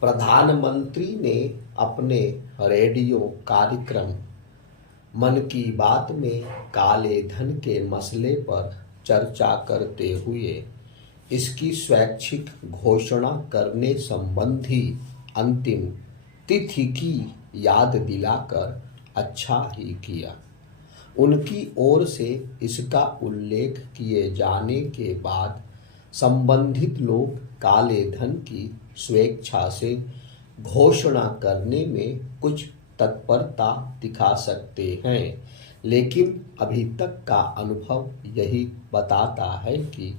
प्रधानमंत्री ने अपने रेडियो कार्यक्रम मन की बात में काले धन के मसले पर चर्चा करते हुए इसकी स्वैच्छिक घोषणा करने संबंधी अंतिम तिथि की याद दिलाकर अच्छा ही किया। उनकी ओर से इसका उल्लेख किए जाने के बाद संबंधित लोग काले धन की स्वेच्छा से घोषणा करने में कुछ तत्परता दिखा सकते हैं, लेकिन अभी तक का अनुभव यही बताता है कि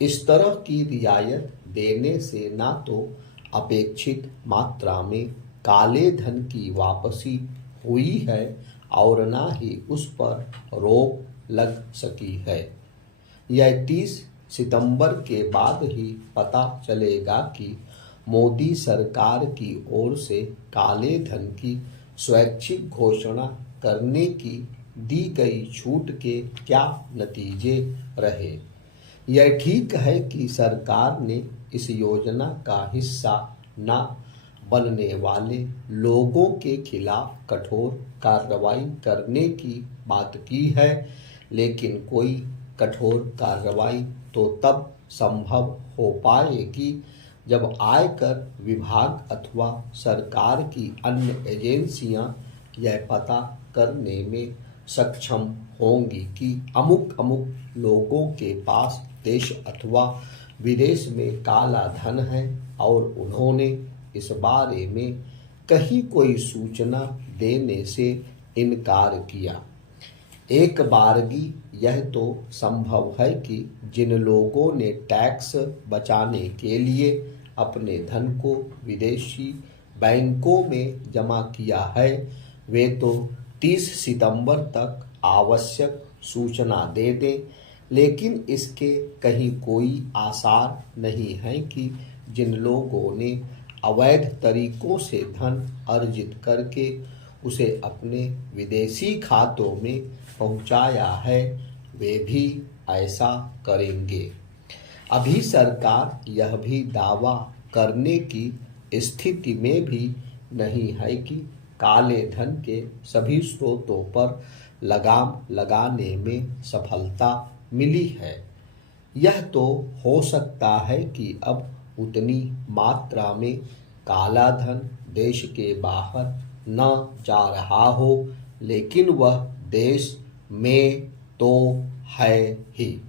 इस तरह की रियायत देने से ना तो अपेक्षित मात्रा में काले धन की वापसी हुई है और ना ही उस पर रोक लग सकी है। यह 30 सितंबर के बाद ही पता चलेगा कि मोदी सरकार की ओर से काले धन की स्वैच्छिक घोषणा करने की दी गई छूट के क्या नतीजे रहे। यह ठीक है कि सरकार ने इस योजना का हिस्सा न बनने वाले लोगों के खिलाफ कठोर कार्रवाई करने की बात की है, लेकिन कोई कठोर कार्रवाई तो तब संभव हो पाएगी जब आयकर विभाग अथवा सरकार की अन्य एजेंसियां यह पता करने में सक्षम होंगी कि अमुक लोगों के पास देश अथवा विदेश में काला धन है और उन्होंने इस बारे में कहीं कोई सूचना देने से इनकार किया। एक बारगी यह तो संभव है कि जिन लोगों ने टैक्स बचाने के लिए अपने धन को विदेशी बैंकों में जमा किया है, वे तो 30 सितंबर तक आवश्यक सूचना दे दें, लेकिन इसके कहीं कोई आसार नहीं है कि जिन लोगों ने अवैध तरीकों से धन अर्जित करके उसे अपने विदेशी खातों में पहुंचाया है, वे भी ऐसा करेंगे। अभी सरकार यह भी दावा करने की स्थिति में भी नहीं है कि काले धन के सभी स्रोतों पर लगाम लगाने में सफलता मिली है। यह तो हो सकता है कि अब उतनी मात्रा में काला धन देश के बाहर न जा रहा हो, लेकिन वह देश में तो है ही।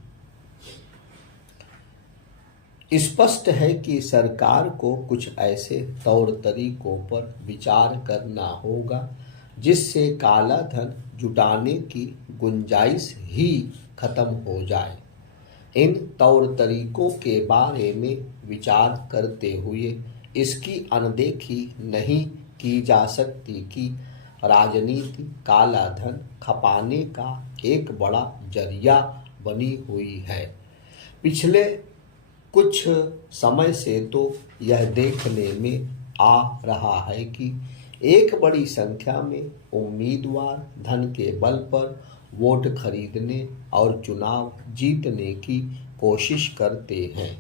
स्पष्ट है कि सरकार को कुछ ऐसे तौर तरीकों पर विचार करना होगा जिससे काला धन जुटाने की गुंजाइश ही खत्म हो जाए। इन तौर तरीकों के बारे में विचार करते हुए इसकी अनदेखी नहीं की जा सकती कि राजनीति काला धन खपाने का एक बड़ा जरिया बनी हुई है। पिछले कुछ समय से तो यह देखने में आ रहा है कि एक बड़ी संख्या में उम्मीदवार धन के बल पर वोट खरीदने और चुनाव जीतने की कोशिश करते हैं।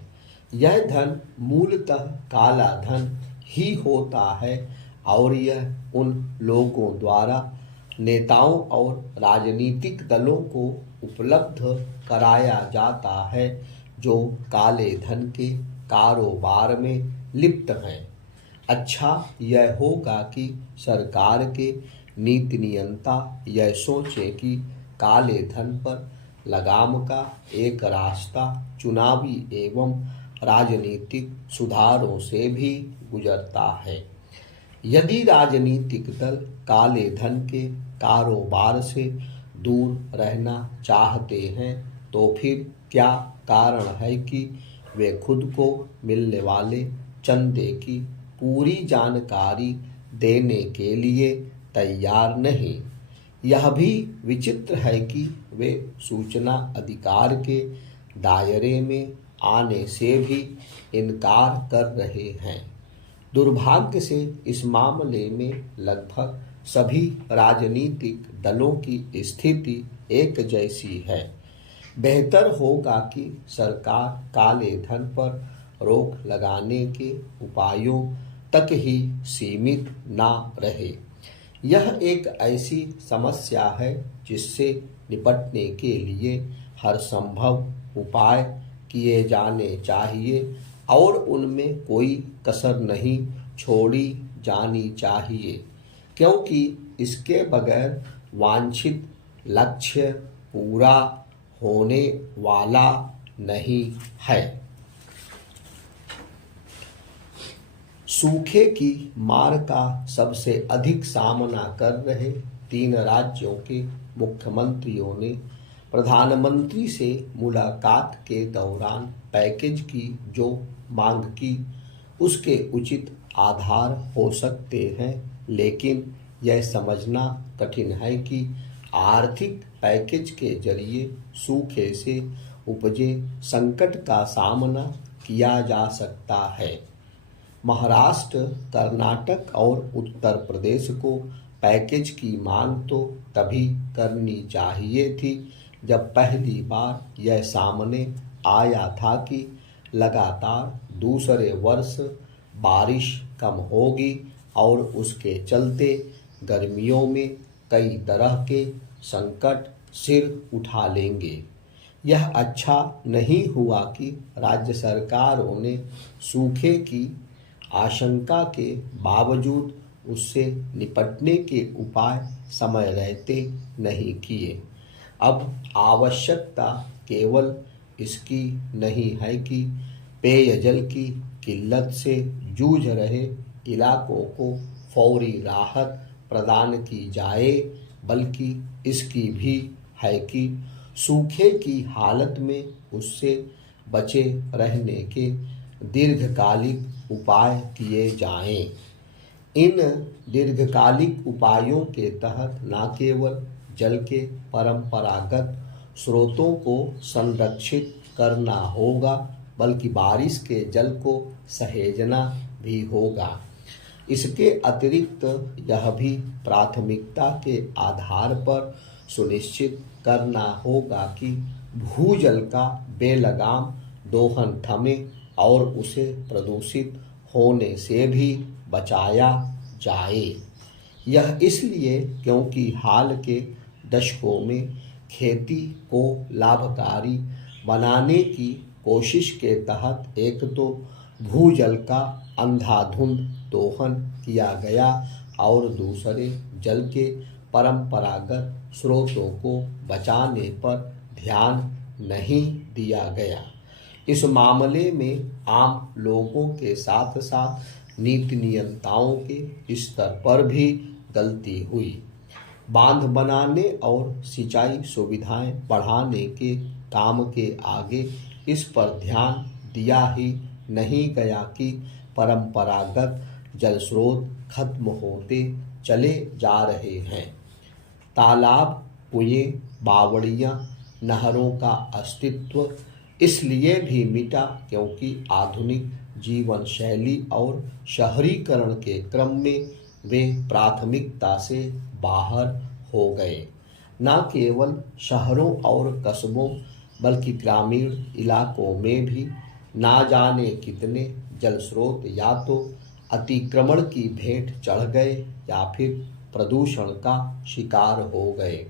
यह धन मूलतः काला धन ही होता है और यह उन लोगों द्वारा नेताओं और राजनीतिक दलों को उपलब्ध कराया जाता है जो काले धन के कारोबार में लिप्त हैं। अच्छा यह होगा कि सरकार के नीति नियंता यह सोचे कि काले धन पर लगाम का एक रास्ता चुनावी एवं राजनीतिक सुधारों से भी गुजरता है। यदि राजनीतिक दल काले धन के कारोबार से दूर रहना चाहते हैं तो फिर क्या कारण है कि वे खुद को मिलने वाले चंदे की पूरी जानकारी देने के लिए तैयार नहीं। यह भी विचित्र है कि वे सूचना अधिकार के दायरे में आने से भी इनकार कर रहे हैं। दुर्भाग्य से इस मामले में लगभग सभी राजनीतिक दलों की स्थिति एक जैसी है। बेहतर होगा कि सरकार काले धन पर रोक लगाने के उपायों तक ही सीमित ना रहे। यह एक ऐसी समस्या है जिससे निपटने के लिए हर संभव उपाय किए जाने चाहिए और उनमें कोई कसर नहीं छोड़ी जानी चाहिए, क्योंकि इसके बगैर वांछित लक्ष्य पूरा होने वाला नहीं है। सूखे की मार का सबसे अधिक सामना कर रहे 3 राज्यों के मुख्यमंत्रियों ने प्रधानमंत्री से मुलाकात के दौरान पैकेज की जो मांग की उसके उचित आधार हो सकते हैं, लेकिन यह समझना कठिन है कि आर्थिक पैकेज के जरिए सूखे से उपजे संकट का सामना किया जा सकता है। महाराष्ट्र, कर्नाटक और उत्तर प्रदेश को पैकेज की मांग तो तभी करनी चाहिए थी जब पहली बार यह सामने आया था कि लगातार दूसरे वर्ष बारिश कम होगी और उसके चलते गर्मियों में कई तरह के संकट सिर उठा लेंगे। यह अच्छा नहीं हुआ कि राज्य सरकारों ने सूखे की आशंका के बावजूद उससे निपटने के उपाय समय रहते नहीं किए। अब आवश्यकता केवल इसकी नहीं है कि पेयजल की किल्लत से जूझ रहे इलाकों को फौरी राहत प्रदान की जाए, बल्कि इसकी भी है कि सूखे की हालत में उससे बचे रहने के दीर्घकालिक उपाय किए जाएं। इन दीर्घकालिक उपायों के तहत न केवल जल के परंपरागत स्रोतों को संरक्षित करना होगा, बल्कि बारिश के जल को सहेजना भी होगा। इसके अतिरिक्त यह भी प्राथमिकता के आधार पर सुनिश्चित करना होगा कि भूजल का बेलगाम दोहन थमे और उसे प्रदूषित होने से भी बचाया जाए। यह इसलिए क्योंकि हाल के दशकों में खेती को लाभकारी बनाने की कोशिश के तहत एक तो भूजल का अंधाधुंध दोहन किया गया और दूसरे जल के परंपरागत स्रोतों को बचाने पर ध्यान नहीं दिया गया। इस मामले में आम लोगों के साथ साथ नीति नियंताओं के स्तर पर भी गलती हुई। बांध बनाने और सिंचाई सुविधाएं बढ़ाने के काम के आगे इस पर ध्यान दिया ही नहीं गया कि परंपरागत जल स्रोत खत्म होते चले जा रहे हैं। तालाब, कुएं, बावड़ियां, नहरों का अस्तित्व इसलिए भी मिटा क्योंकि आधुनिक जीवन शैली और शहरीकरण के क्रम में वे प्राथमिकता से बाहर हो गए। न केवल शहरों और कस्बों बल्कि ग्रामीण इलाकों में भी ना जाने कितने जल स्रोत या तो अतिक्रमण की भेंट चढ़ गए या फिर प्रदूषण का शिकार हो गए।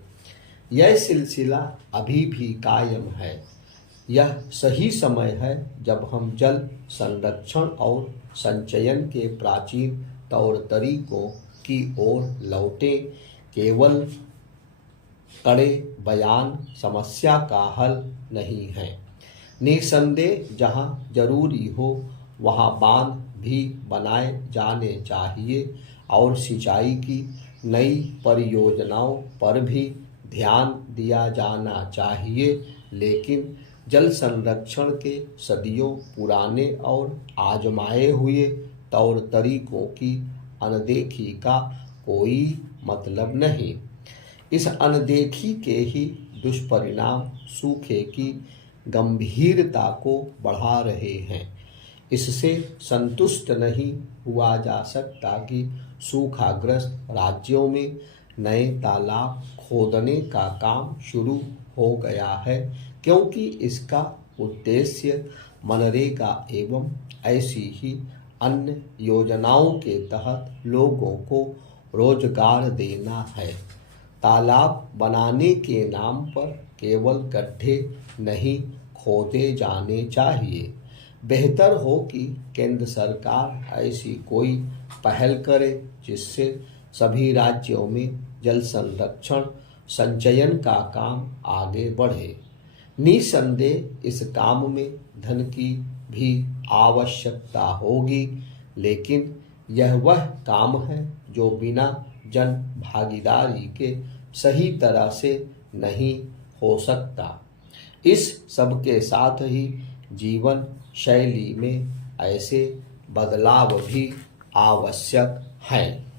यह सिलसिला अभी भी कायम है। यह सही समय है जब हम जल संरक्षण और संचयन के प्राचीन तौर तरीकों की ओर लौटें। केवल कड़े बयान समस्या का हल नहीं है। निसंदेह जहां जरूरी हो वहां बांध भी बनाए जाने चाहिए और सिंचाई की नई परियोजनाओं पर भी ध्यान दिया जाना चाहिए, लेकिन जल संरक्षण के सदियों पुराने और आजमाए हुए तौर तरीकों की अनदेखी का कोई मतलब नहीं। इस अनदेखी के ही दुष्परिणाम सूखे की गंभीरता को बढ़ा रहे हैं। इससे संतुष्ट नहीं हुआ जा सकता कि सूखाग्रस्त राज्यों में नए तालाब खोदने का काम शुरू हो गया है, क्योंकि इसका उद्देश्य मनरेगा एवं ऐसी ही अन्य योजनाओं के तहत लोगों को रोजगार देना है। तालाब बनाने के नाम पर केवल गड्ढे नहीं खोदे जाने चाहिए। बेहतर हो कि केंद्र सरकार ऐसी कोई पहल करे जिससे सभी राज्यों में जल संरक्षण संचयन का काम आगे बढ़े। निसंदेह इस काम में धन की भी आवश्यकता होगी, लेकिन यह वह काम है जो बिना जन भागीदारी के सही तरह से नहीं हो सकता। इस सब के साथ ही जीवन शैली में ऐसे बदलाव भी आवश्यक हैं।